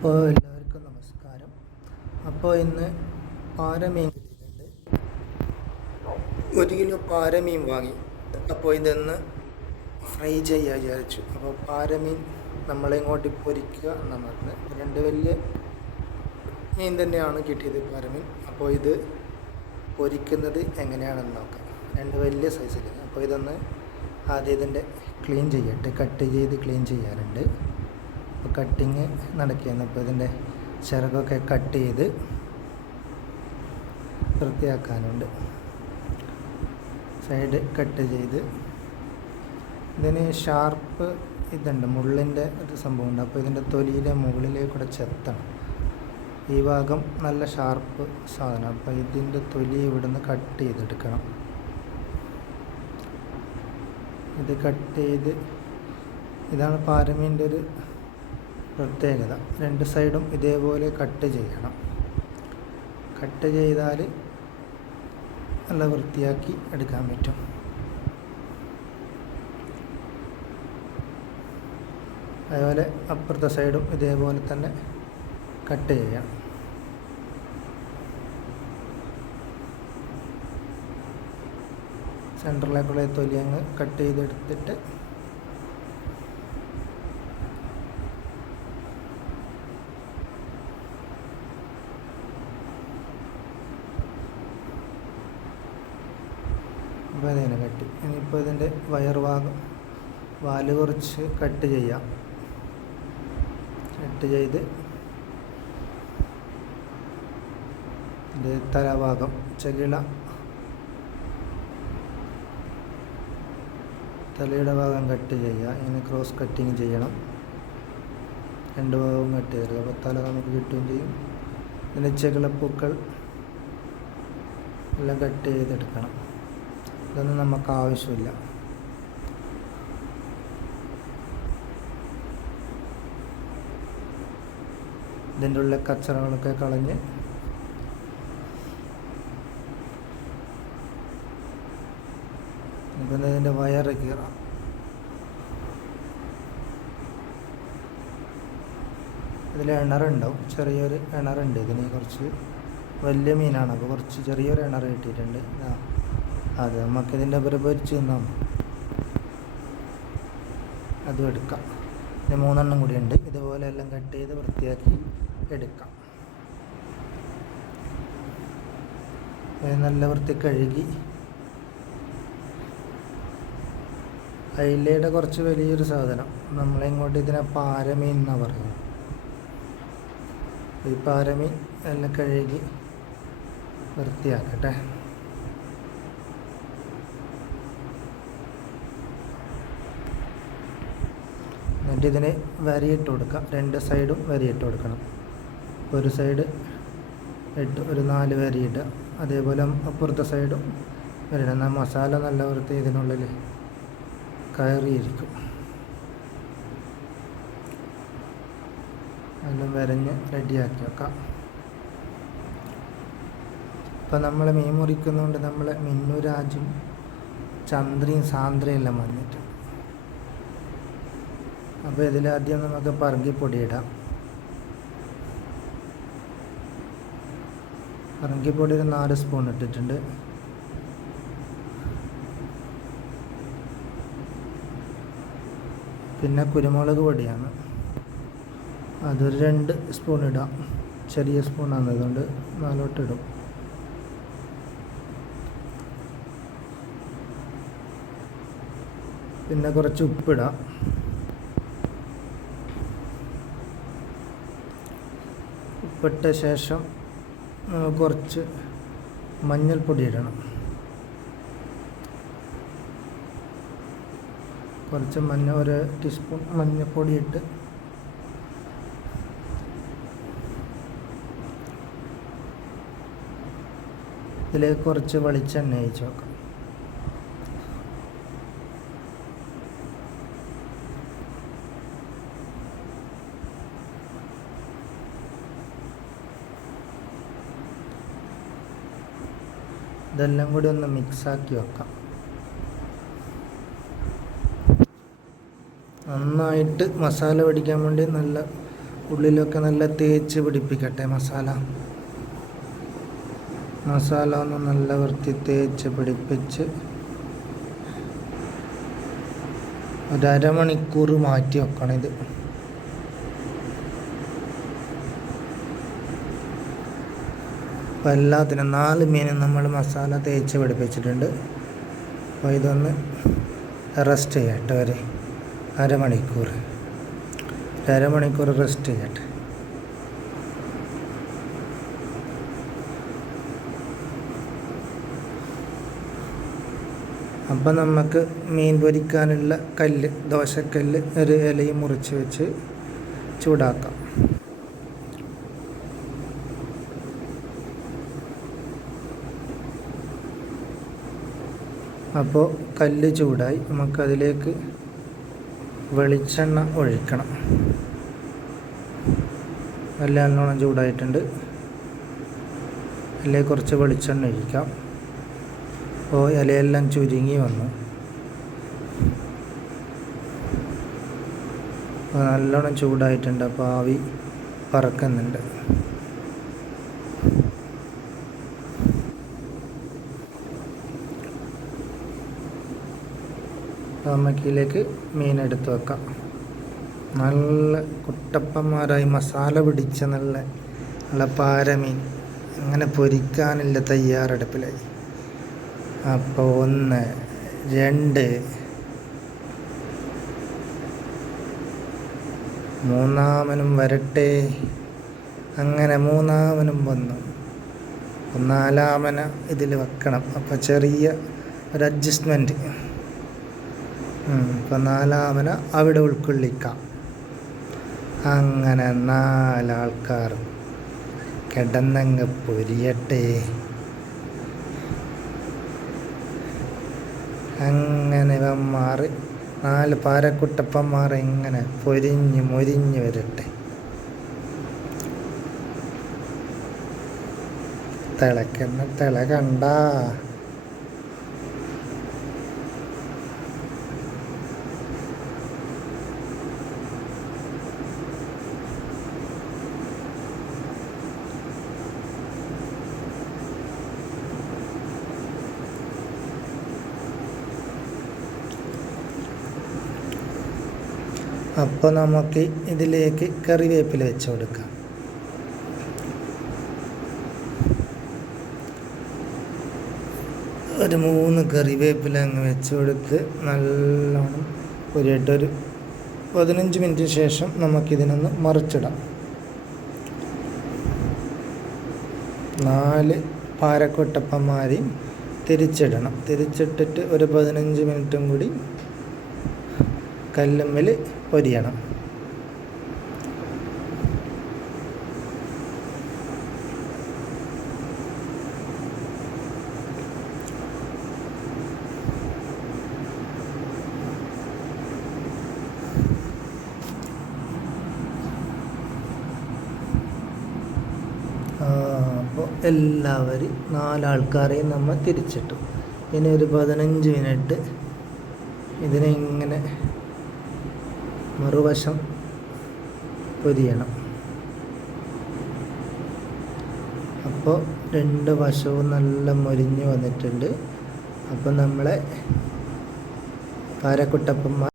അപ്പോൾ എല്ലാവർക്കും നമസ്കാരം. അപ്പോൾ ഇന്ന് പാരമീൻ കിട്ടിയിട്ടുണ്ട്. 1 കിലോ പാരമീൻ വാങ്ങി. അപ്പോൾ ഇതൊന്ന് ഫ്രൈ ചെയ്യാൻ വിചാരിച്ചു. അപ്പോൾ പാരമീൻ നമ്മളിങ്ങോട്ട് പൊരിക്കുക എന്നാണ് പറഞ്ഞത്. 2 വലിയ മീൻ തന്നെയാണ് കിട്ടിയത് പാരമീൻ. അപ്പോൾ ഇത് പൊരിക്കുന്നത് എങ്ങനെയാണെന്ന് നോക്കാം. 2 വലിയ സൈസിൽ. അപ്പോൾ ഇതൊന്ന് ആദ്യം ഇതിൻ്റെ ക്ലീൻ ചെയ്യട്ടെ. കട്ട് ചെയ്ത് ക്ലീൻ ചെയ്യാനുണ്ട്. അപ്പോൾ കട്ടിങ് നടക്കുകയാണ്. അപ്പോൾ ഇതിൻ്റെ ചിറകൊക്കെ കട്ട് ചെയ്ത് വൃത്തിയാക്കാനുണ്ട്. സൈഡ് കട്ട് ചെയ്ത് ഇതിന് ഷാർപ്പ് ഇതുണ്ട്, മുള്ളിൻ്റെ ഒരു സംഭവമുണ്ട്. അപ്പോൾ ഇതിൻ്റെ തൊലിയിലെ മുകളിലേക്കൂടെ ചെത്തണം. ഈ ഭാഗം നല്ല ഷാർപ്പ് സാധനം. അപ്പോൾ ഇതിൻ്റെ തൊലി ഇവിടുന്ന് കട്ട് ചെയ്തെടുക്കണം. ഇത് കട്ട് ചെയ്ത്, ഇതാണ് പാരമീൻ്റെ ഒരു പ്രത്യേകത. 2 സൈഡും ഇതേപോലെ കട്ട് ചെയ്യണം. കട്ട് ചെയ്താൽ നല്ല വൃത്തിയാക്കി എടുക്കാൻ പറ്റും. അതുപോലെ അപ്പുറത്തെ സൈഡും ഇതേപോലെ തന്നെ കട്ട് ചെയ്യാം. സെൻറ്ററിലേക്കുള്ള തൊലി അങ്ങ് കട്ട് ചെയ്തെടുത്തിട്ട് അപ്പോൾ അതിനെ കട്ടി. ഇനിയിപ്പോൾ ഇതിൻ്റെ വയറുഭാഗം വാല് കുറച്ച് കട്ട് ചെയ്യാം. കട്ട് ചെയ്ത് ഇത് തലഭാഗം തലയുടെ ഭാഗം കട്ട് ചെയ്യുക. ഇങ്ങനെ ക്രോസ് കട്ടിങ് ചെയ്യണം. 2 ഭാഗവും കട്ട് ചെയ്തത്. അപ്പോൾ തല നമുക്ക് കിട്ടുകയും ചെയ്യും. ഇതിൻ്റെ ചെകിളപ്പൂക്കൾ എല്ലാം കട്ട് ചെയ്തെടുക്കണം. ഇതൊന്നും നമുക്ക് ആവശ്യമില്ല. ഇതിൻ്റെ ഉള്ളിലെ കച്ചറകളൊക്കെ കളഞ്ഞ് ഇപ്പം ഇതിൻ്റെ വയറ് കീറാം. ഇതിൽ ഇണറുണ്ടാവും, ചെറിയൊരു ഇണറുണ്ട്. ഇതിന് കുറച്ച് വലിയ മീനാണ്, അപ്പോൾ കുറച്ച് ചെറിയൊരു ഇണർ കിട്ടിയിട്ടുണ്ട്. അത് നമുക്കിതിൻ്റെ പുറം പൊരിച്ച് തിന്നാം. അതും എടുക്കാം. ഇത് 3 എണ്ണം കൂടി ഉണ്ട്. ഇതുപോലെ എല്ലാം കട്ട് ചെയ്ത് വൃത്തിയാക്കി എടുക്കാം. നല്ല വൃത്തി കഴുകി. അയിലയുടെ കുറച്ച് വലിയൊരു സാധനം. നമ്മളിങ്ങോട്ട് ഇതിനെ പാരമീൻ എന്നാണ് പറയുന്നത്. ഈ പാരമീൻ എല്ലാം കഴുകി വൃത്തിയാക്കട്ടെ. എന്നിട്ട് ഇതിന് വരിയിട്ട് കൊടുക്കാം. 2 സൈഡും വരിയിട്ട് കൊടുക്കണം. ഒരു സൈഡ് ഇട്ട് ഒരു 4 വരിയിടുക. അതേപോലെ അപ്പുറത്തെ സൈഡും വരിയിടുക. എന്നാൽ മസാല നല്ല വൃത്തി ഇതിനുള്ളിൽ കയറിയിരിക്കും. എല്ലാം വരഞ്ഞ് റെഡിയാക്കി വെക്കാം. ഇപ്പം നമ്മൾ മീൻ മുറിക്കുന്നതുകൊണ്ട് നമ്മൾ മിന്നുരാജും ചന്ദ്രയും സാന്ദ്രയും എല്ലാം വന്നിട്ടുണ്ട്. അപ്പോൾ ഇതിലാദ്യം നമുക്ക് പറങ്കിപ്പൊടി ഇടാം. പറങ്കിപ്പൊടി ഒരു 4 സ്പൂൺ ഇട്ടിട്ടുണ്ട്. പിന്നെ കുരുമുളക് പൊടിയാണ്, അതൊരു 2 സ്പൂൺ ഇടാം. ചെറിയ സ്പൂണാണ്, അതുകൊണ്ട് 4 ഇടും. പിന്നെ കുറച്ച് ഉപ്പിടാം. ഉപ്പിട്ട ശേഷം കുറച്ച് മഞ്ഞൾപ്പൊടി ഇടണം. കുറച്ച് 1 ടീസ്പൂൺ മഞ്ഞൾപ്പൊടി ഇട്ട് ഇതിലേക്ക് കുറച്ച് വെളിച്ചെണ്ണ ഒഴിച്ച് വെക്കാം. ഇതെല്ലാം കൂടി ഒന്ന് മിക്സാക്കി വെക്കാം. നന്നായിട്ട് മസാല പിടിക്കാൻ വേണ്ടി നല്ല ഉള്ളിലൊക്കെ നല്ല തേച്ച് പിടിപ്പിക്കട്ടെ മസാല ഒന്ന് നല്ല വൃത്തി തേച്ച് പിടിപ്പിച്ച് ഒരമണിക്കൂർ മാറ്റി വെക്കണം. ഇത് അപ്പോൾ എല്ലാത്തിനും 4 മീനും നമ്മൾ മസാല തേച്ച് പിടിപ്പിച്ചിട്ടുണ്ട്. അപ്പോൾ ഇതൊന്ന് റെസ്റ്റ് ചെയ്യട്ടെ അരമണിക്കൂർ റെസ്റ്റ് ചെയ്യട്ടെ. അപ്പം നമുക്ക് മീൻ പൊരിക്കാനുള്ള ദോശക്കല്ല് ഒരു ഇലയും മുറിച്ച് വെച്ച് ചൂടാക്കാം. അപ്പോൾ കല്ല് ചൂടായി, നമുക്കതിലേക്ക് വെളിച്ചെണ്ണ ഒഴിക്കണം. നല്ലോണം ചൂടായിട്ടുണ്ട്. അതിലേക്ക് കുറച്ച് വെളിച്ചെണ്ണ ഒഴിക്കാം. അപ്പോൾ ഇലയെല്ലാം ചുരുങ്ങി വന്നു. അപ്പോൾ നല്ലോണം ചൂടായിട്ടുണ്ട്. അപ്പോൾ ആവി പറക്കുന്നുണ്ട്. നമുക്കിതിലേക്ക് മീനെടുത്ത് വെക്കാം. നല്ല കുട്ടപ്പന്മാരായി മസാല പിടിച്ച നല്ല പാരമീൻ അങ്ങനെ പൊരിക്കാനുള്ള തയ്യാറെടുപ്പിലായി. അപ്പോൾ 1 2 മൂന്നാമനും വരട്ടെ. അങ്ങനെ മൂന്നാമനും വന്നു. 4ആമന ഇതിൽ വെക്കണം. അപ്പോൾ ചെറിയ ഒരു അഡ്ജസ്റ്റ്മെൻറ്റ്. ഇപ്പം 4ആമന അവിടെ ഉൾക്കൊള്ളിക്കാം. അങ്ങനെ 4 ആൾക്കാർ കിടന്നങ്ങ് പൊരിയട്ടെ. അങ്ങനെ ഇവന്മാർ 4 പാരക്കുട്ടപ്പന്മാർ ഇങ്ങനെ മൊരിഞ്ഞ് വരട്ടെ. തിള കണ്ട അപ്പോൾ നമുക്ക് ഇതിലേക്ക് കറിവേപ്പില വെച്ച് കൊടുക്കാം. ഒരു 3 കറിവേപ്പില അങ്ങ് വെച്ച് കൊടുത്ത് നല്ലോണം ഒരു 15 മിനിറ്റിന് ശേഷം നമുക്കിതിനൊന്ന് മറിച്ചിടാം. 4 പാരക്കുട്ടപ്പന്മാരെയും തിരിച്ചിടണം. തിരിച്ചിട്ടിട്ട് ഒരു 15 മിനിറ്റും കൂടി കല്ലുമ്മൽ പൊരിയണം. അപ്പോൾ എല്ലാവരും 4 ആൾക്കാരെയും നമ്മൾ തിരിച്ചിട്ടു. ഇനി ഒരു 15 മിനിറ്റ് ഇതിനെ ഇങ്ങനെ മറുവശം പൊരിയണം. അപ്പോൾ 2 വശവും നല്ല മൊരിഞ്ഞ് വന്നിട്ടുണ്ട്. അപ്പോൾ നമ്മളെ പാരക്കുട്ടപ്പന്മാർ